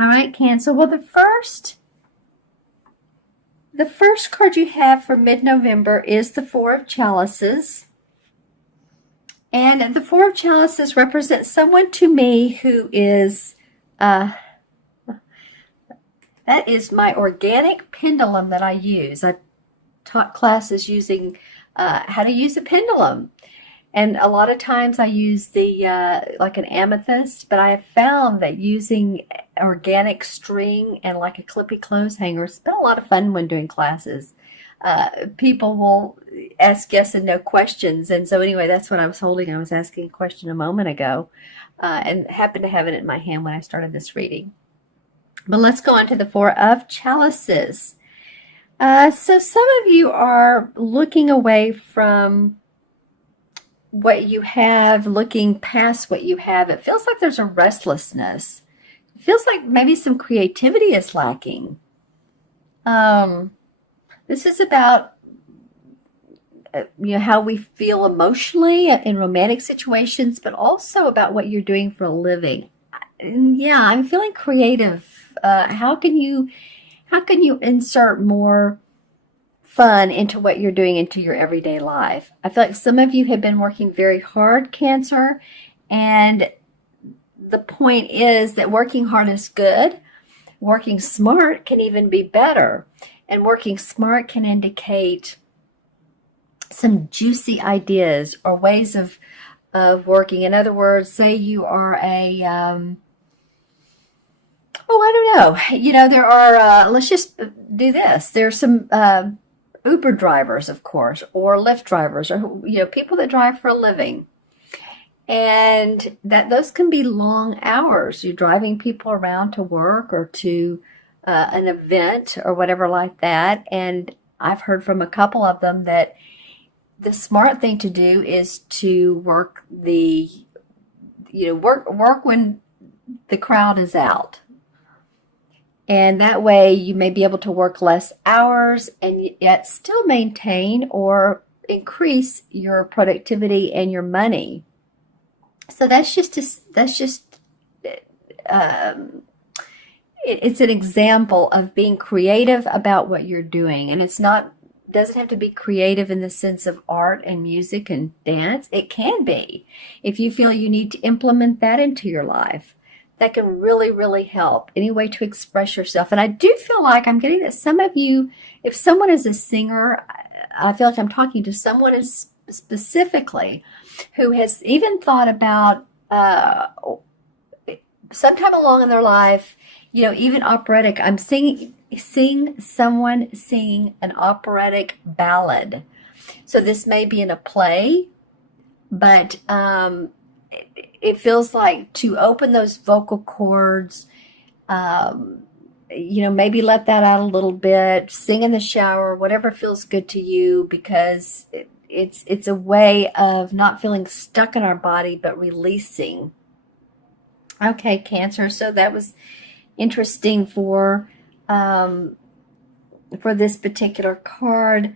All right, Cancer. Well, the first card you have for mid-November is the Four of Chalices. And the Four of Chalices represents someone to me who is, that is my organic pendulum that I use. I taught classes using how to use a pendulum. And a lot of times I use the, like an amethyst, but I have found that using organic string and like a clippy clothes hanger, it's been a lot of fun when doing classes. People will ask yes and no questions. And so anyway, that's what I was holding. I was asking a question a moment ago and happened to have it in my hand when I started this reading. But let's go on to the Four of Chalices. So some of you are looking away from what you have, looking past what you have. It feels like there's a restlessness. It feels like maybe some creativity is lacking. This is about how we feel emotionally in romantic situations, but also about what you're doing for a living. And yeah, I'm feeling creative. How can you insert more fun into what you're doing into your everyday life? I feel like some of you have been working very hard, Cancer, and the point is that working hard is good. Working smart can even be better. And working smart can indicate some juicy ideas or ways of working. In other words, say you are a, I don't know. There are, let's just do this. There's some Uber drivers, of course, or Lyft drivers, or, people that drive for a living. And those can be long hours. You're driving people around to work or to an event or whatever like that. And I've heard from a couple of them that the smart thing to do is to work work when the crowd is out. And that way you may be able to work less hours and yet still maintain or increase your productivity and your money. So it's an example of being creative about what you're doing. And doesn't have to be creative in the sense of art and music and dance. It can be. If you feel you need to implement that into your life, that can really, really help. Any way to express yourself. And I do feel like I'm getting that some of you, if someone is a singer, I feel like I'm talking to someone specifically who has even thought about sometime along in their life, even operatic. I'm seeing someone singing an operatic ballad. So this may be in a play, but it feels like to open those vocal cords, maybe let that out a little bit, sing in the shower, whatever feels good to you, because it's a way of not feeling stuck in our body, but releasing. Okay, Cancer. So that was interesting for this particular card.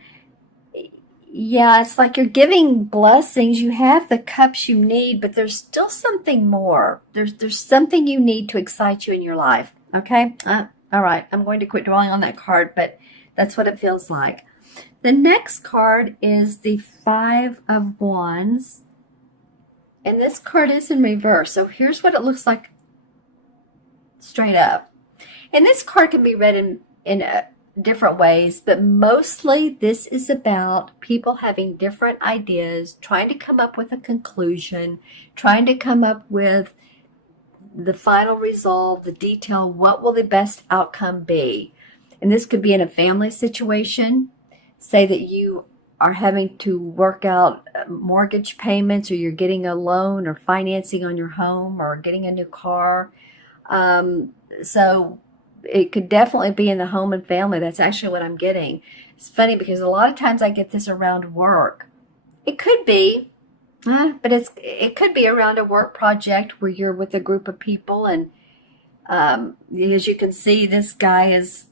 Yeah, it's like you're giving blessings. You have the cups you need, but there's still something more. There's something you need to excite you in your life. Okay? All right. I'm going to quit dwelling on that card, but that's what it feels like. The next card is the Five of Wands. And this card is in reverse. So here's what it looks like straight up. And this card can be read in different ways, but mostly this is about people having different ideas, trying to come up with a conclusion, trying to come up with the final resolve, the detail, what will the best outcome be. And this could be in a family situation. Say that you are having to work out mortgage payments, or you're getting a loan or financing on your home, or getting a new car. So it could definitely be in the home and family. That's actually what I'm getting. It's funny because a lot of times I get this around work. It could be, but it could be around a work project where you're with a group of people, and as you can see, this guy is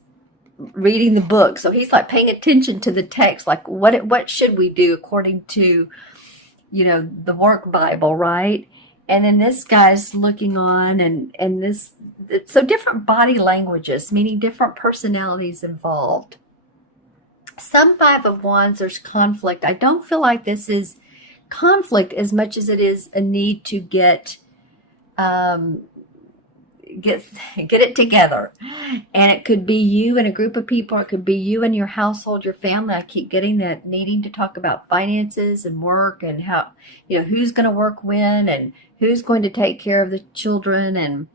reading the book, so he's like paying attention to the text, like what should we do according to the work Bible, right? And then this guy's looking on, and this, so different body languages, meaning different personalities involved. Some Five of Wands, there's conflict. I don't feel like this is conflict as much as it is a need to um, get get it together. And it could be you and a group of people, it could be you and your household, your family. I keep getting that needing to talk about finances and work, and how, who's going to work when, and who's going to take care of the children, and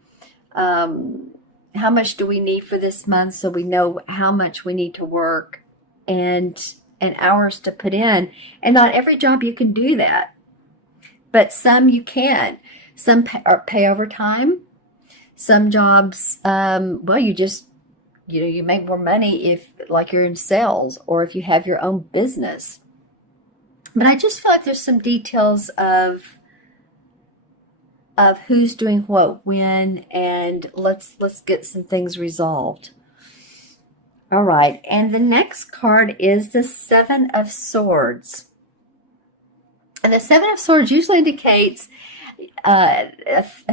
how much do we need for this month, so we know how much we need to work, and hours to put in. And not every job you can do that, but some you can. Some pay overtime. Some jobs, well, you make more money if, like, you're in sales, or if you have your own business. But I just feel like there's some details of who's doing what when, and let's get some things resolved. All right, and the next card is the Seven of Swords. And the Seven of Swords usually indicates a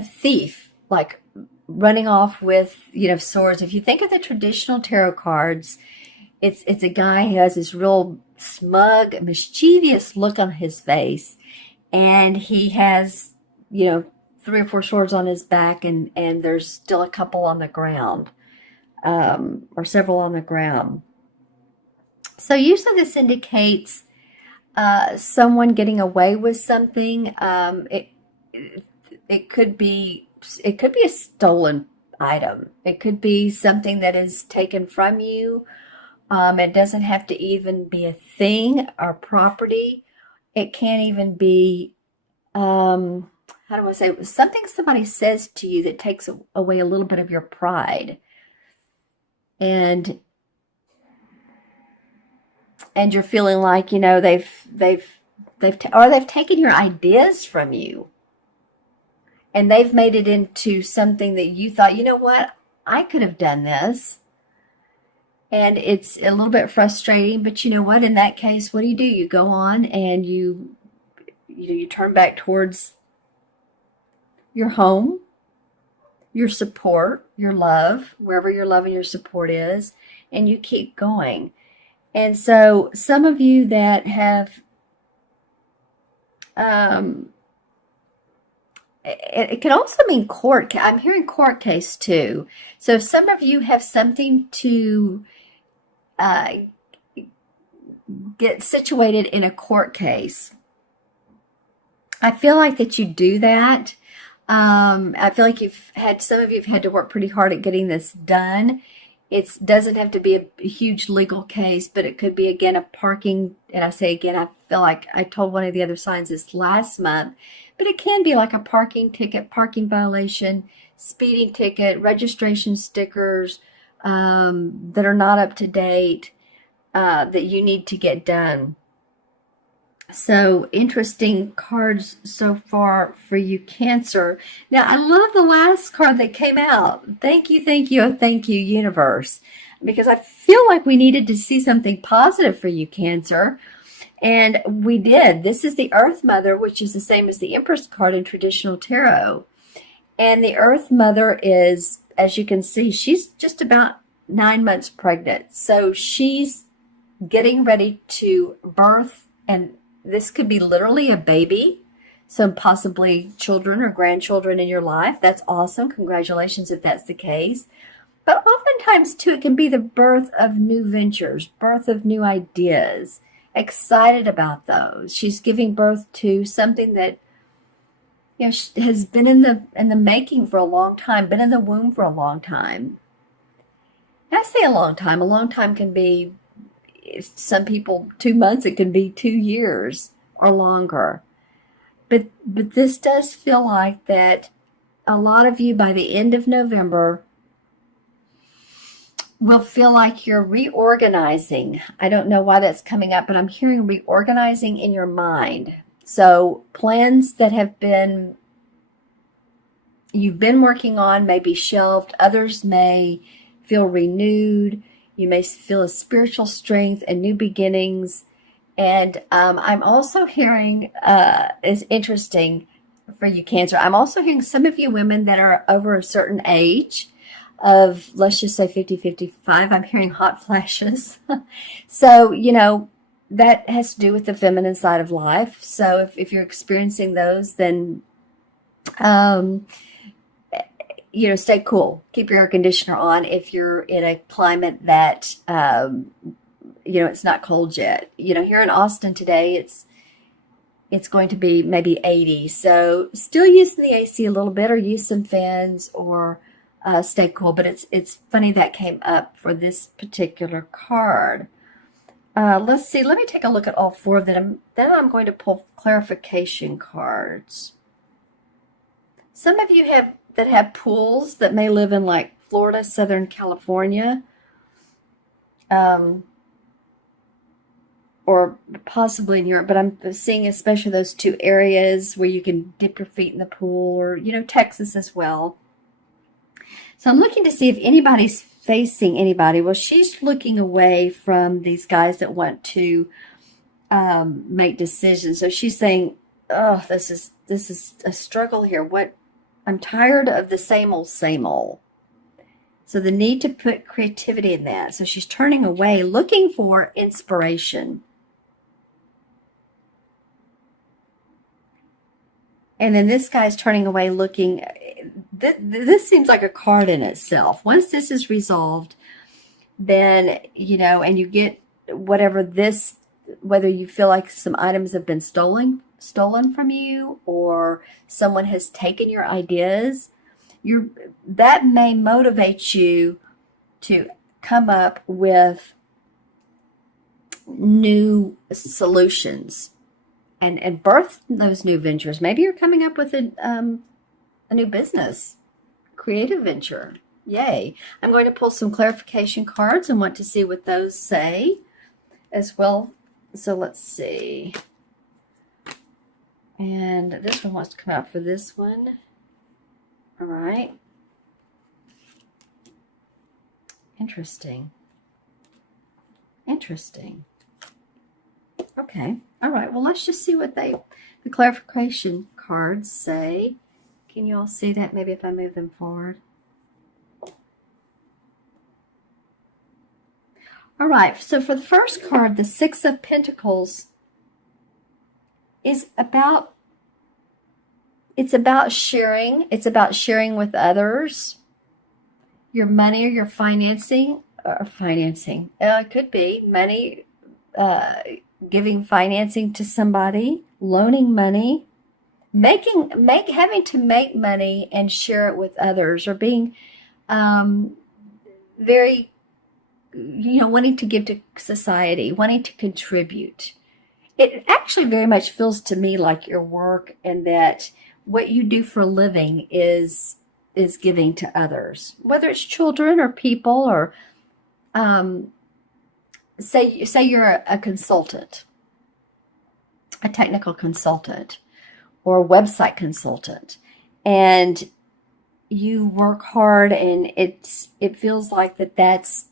thief, like running off with, swords. If you think of the traditional tarot cards, it's a guy who has this real smug, mischievous look on his face, and he has, 3 or 4 swords on his back, and there's still a couple on the ground, or several on the ground. So usually this indicates someone getting away with something. It could be a stolen item. It could be something that is taken from you. It doesn't have to even be a thing or property. It can't even be, how do I say, something somebody says to you that takes away a little bit of your pride. And you're feeling like, they've taken your ideas from you, and they've made it into something that you thought, what, I could have done this. And it's a little bit frustrating, but you know what? In that case, what do? You go on, and you turn back towards your home, your support, your love, wherever your love and your support is, and you keep going. And so some of you that have, it can also mean court. I'm hearing court case too. So some of you have something to get situated in a court case. I feel like that you do that. I feel like some of you have had to work pretty hard at getting this done. It doesn't have to be a huge legal case, but it could be, again, a parking. And I say again, I feel like I told one of the other signs this last month, but it can be like a parking ticket, parking violation, speeding ticket, registration stickers that are not up to date, that you need to get done. So interesting cards so far for you, Cancer. Now, I love the last card that came out. Thank you, universe, because I feel like we needed to see something positive for you, Cancer. And we did. This is the Earth Mother, which is the same as the Empress card in traditional tarot. And the Earth Mother is, as you can see, she's just about 9 months pregnant. So she's getting ready to birth, and this could be literally a baby, so possibly children or grandchildren in your life. That's awesome. Congratulations if that's the case. But oftentimes, too, it can be the birth of new ventures, birth of new ideas. Excited about those. She's giving birth to something that has been in the making for a long time, been in the womb for a long time. And I say a long time. A long time can be, some people, 2 months. It can be 2 years or longer. But this does feel like that a lot of you, by the end of November, will feel like you're reorganizing. I don't know why that's coming up, but I'm hearing reorganizing in your mind. So plans that you've been working on may be shelved. Others may feel renewed. You may feel a spiritual strength and new beginnings. And I'm also hearing, is interesting, for you, Cancer. I'm also hearing some of you women that are over a certain age of, let's just say 50, 55. I'm hearing hot flashes. So, that has to do with the feminine side of life. So if you're experiencing those, then, um, stay cool. Keep your air conditioner on if you're in a climate that, it's not cold yet. Here in Austin today, it's going to be maybe 80. So still using the AC a little bit, or use some fans, or stay cool. But it's funny that came up for this particular card. Let's see. Let me take a look at all four of them. Then I'm going to pull clarification cards. Some of you that have pools that may live in like Florida, Southern California, or possibly in Europe, but I'm seeing especially those two areas where you can dip your feet in the pool, or, Texas as well. So I'm looking to see if anybody's facing anybody. Well, she's looking away from these guys that want to make decisions. So she's saying, oh, this is a struggle here. I'm tired of the same old, same old. So the need to put creativity in that. So she's turning away, looking for inspiration. And then this guy's turning away, looking. This seems like a card in itself. Once this is resolved, then, and you get whatever whether you feel like some items have been stolen from you, or someone has taken your ideas, that may motivate you to come up with new solutions and birth those new ventures. Maybe you're coming up with a new business, creative venture. Yay. I'm going to pull some clarification cards and want to see what those say as well. So let's see. And this one wants to come out for this one. All right. Interesting. Okay. All right. Well, let's just see what the clarification cards say. Can you all see that? Maybe if I move them forward. All right. So for the first card, the Six of Pentacles is about sharing. It's about sharing with others your money or your financing. It could be money, giving financing to somebody, loaning money, having to make money and share it with others, or being very, wanting to give to society, wanting to contribute. It actually very much feels to me like your work, and that what you do for a living is giving to others, whether it's children or people, or say you're a consultant, a technical consultant, or a website consultant, and you work hard, and it feels like that's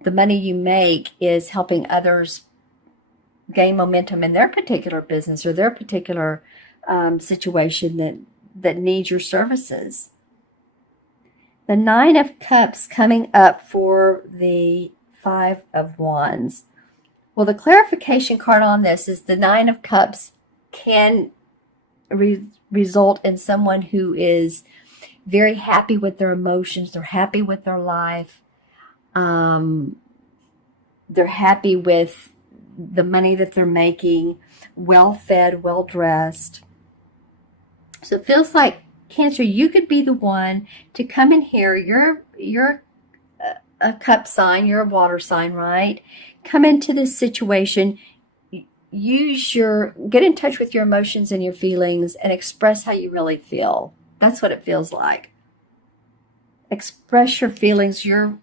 the money you make is helping others gain momentum in their particular business or their particular situation that needs your services. The Nine of Cups coming up for the Five of Wands. Well, the clarification card on this is the Nine of Cups can result in someone who is very happy with their emotions. They're happy with their life. They're happy with the money that they're making, well-fed, well-dressed. So it feels like, Cancer, you could be the one to come in here. You're a cup sign. You're a water sign, right? Come into this situation. Get in touch with your emotions and your feelings and express how you really feel. That's what it feels like. Express your feelings, your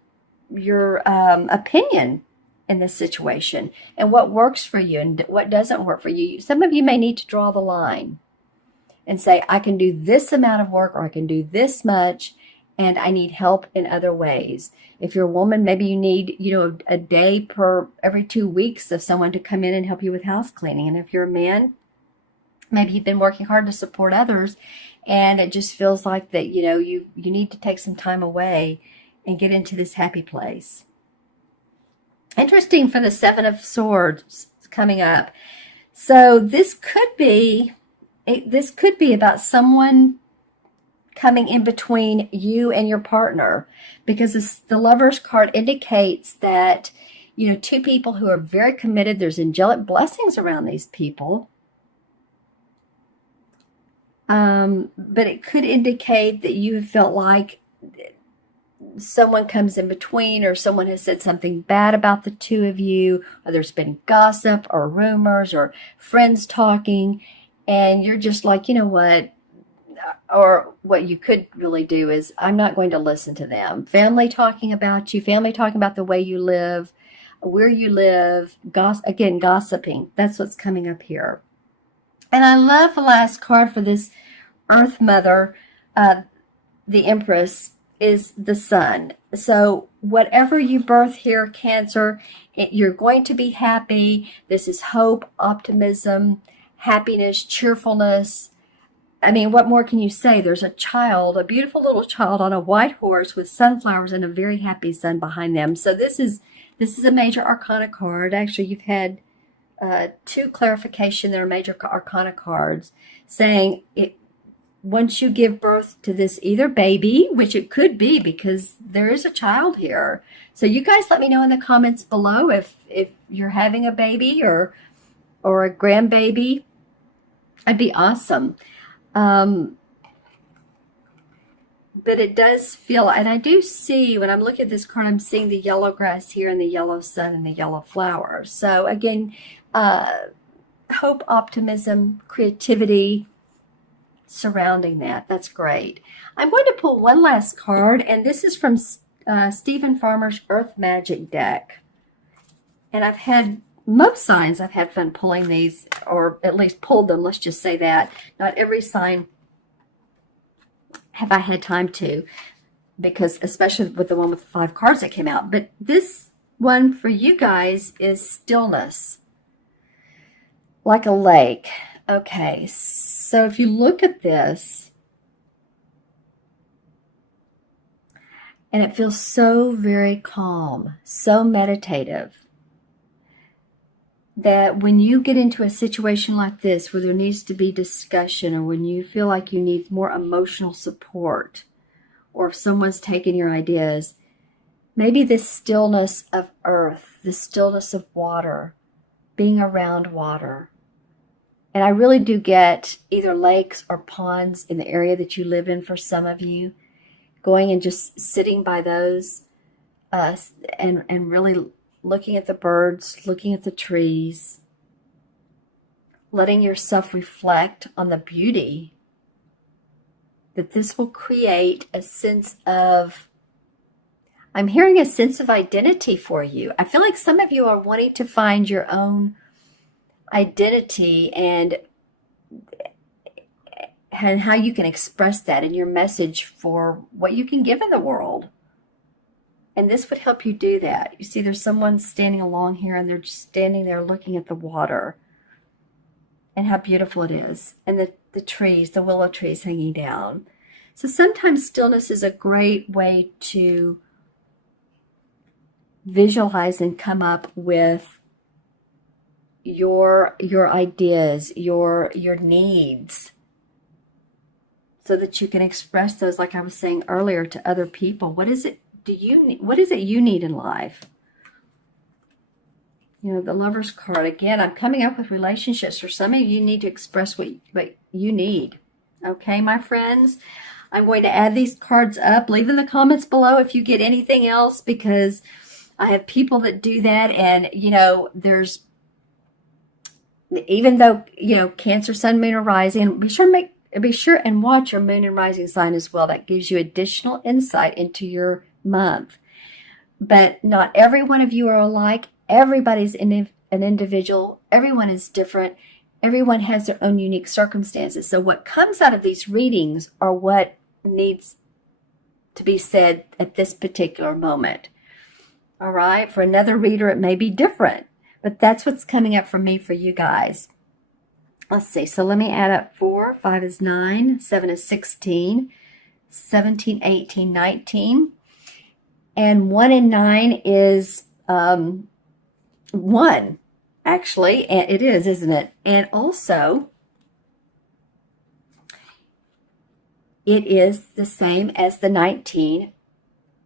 opinion in this situation, and what works for you and what doesn't work for you. Some of you may need to draw the line and say, I can do this amount of work, or I can do this much, and I need help in other ways. If you're a woman, maybe you need, a day every 2 weeks of someone to come in and help you with house cleaning. And if you're a man, Maybe you've been working hard to support others, and it just feels like that, you need to take some time away and get into this happy place. Interesting for the Seven of Swords coming up. So this could be about someone coming in between you and your partner, because the Lover's card indicates that, two people who are very committed, there's angelic blessings around these people. But it could indicate that you felt like someone comes in between, or someone has said something bad about the two of you, or there's been gossip or rumors or friends talking, and you're just like, you know what? Or what you could really do is, I'm not going to listen to them. Family talking about you, family talking about the way you live, where you live, gossiping. That's what's coming up here. And I love the last card for this Earth Mother, the Empress, is the Sun. So whatever you birth here, Cancer, you're going to be happy. This is hope, optimism, happiness, cheerfulness. I mean, what more can you say? There's a child, a beautiful little child on a white horse with sunflowers and a very happy sun behind them. So this is a major arcana card. Actually, you've had two clarification. There are major arcana cards saying once you give birth to this either baby, which it could be because there is a child here. So you guys let me know in the comments below if you're having a baby or a grandbaby. That'd be awesome. But it does feel, and I do see, when I'm looking at this card, I'm seeing the yellow grass here and the yellow sun and the yellow flowers. So again, hope, optimism, creativity surrounding that. That's great. I'm going to pull one last card, and this is from Stephen Farmer's Earth Magic deck. And I've had most signs, I've had fun pulling these, or at least pulled them, let's just say that. Not every sign have I had time to, because especially with the one with the 5 cards that came out. But this one for you guys is stillness, like a lake. Okay, so if you look at this, and it feels so very calm, so meditative, that when you get into a situation like this where there needs to be discussion, or when you feel like you need more emotional support, or if someone's taking your ideas, maybe this stillness of earth, the stillness of water, being around water. And I really do get either lakes or ponds in the area that you live in for some of you, going and just sitting by those and really looking at the birds, looking at the trees, letting yourself reflect on the beauty, that this will create a sense of, I'm hearing a sense of identity for you. I feel like some of you are wanting to find your own identity and how you can express that in your message for what you can give in the world. And this would help you do that. You see, there's someone standing along here, and they're just standing there looking at the water and how beautiful it is. And the trees, the willow trees hanging down. So sometimes stillness is a great way to visualize and come up with your ideas, your needs, so that you can express those, like I was saying earlier, to other people. What is it what is it you need in life? The Lover's card. Again, I'm coming up with relationships. For some of you, need to express what you need. Okay, my friends? I'm going to add these cards up. Leave in the comments below if you get anything else, because I have people that do that. And, there's, even though, Cancer, Sun, Moon, or Rising, be sure and watch your Moon and Rising sign as well. That gives you additional insight into your month. But not every one of you are alike. Everybody's an individual. Everyone is different. Everyone has their own unique circumstances. So what comes out of these readings are what needs to be said at this particular moment. All right. For another reader, it may be different, but that's what's coming up for me for you guys. Let's see. So let me add up 4. 5 is 9. 7 is 16. 17, 18, 19. And 1 and 9 is 1. Actually, it is, isn't it? And also, it is the same as the 19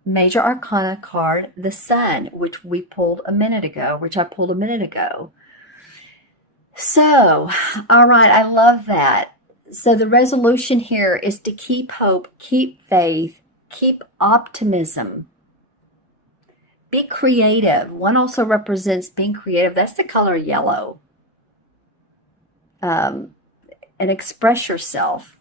Major Arcana card, the Sun, which we pulled a minute ago, which I pulled a minute ago. So, all right, I love that. So the resolution here is to keep hope, keep faith, keep optimism. Be creative. One also represents being creative. That's the color yellow. And express yourself.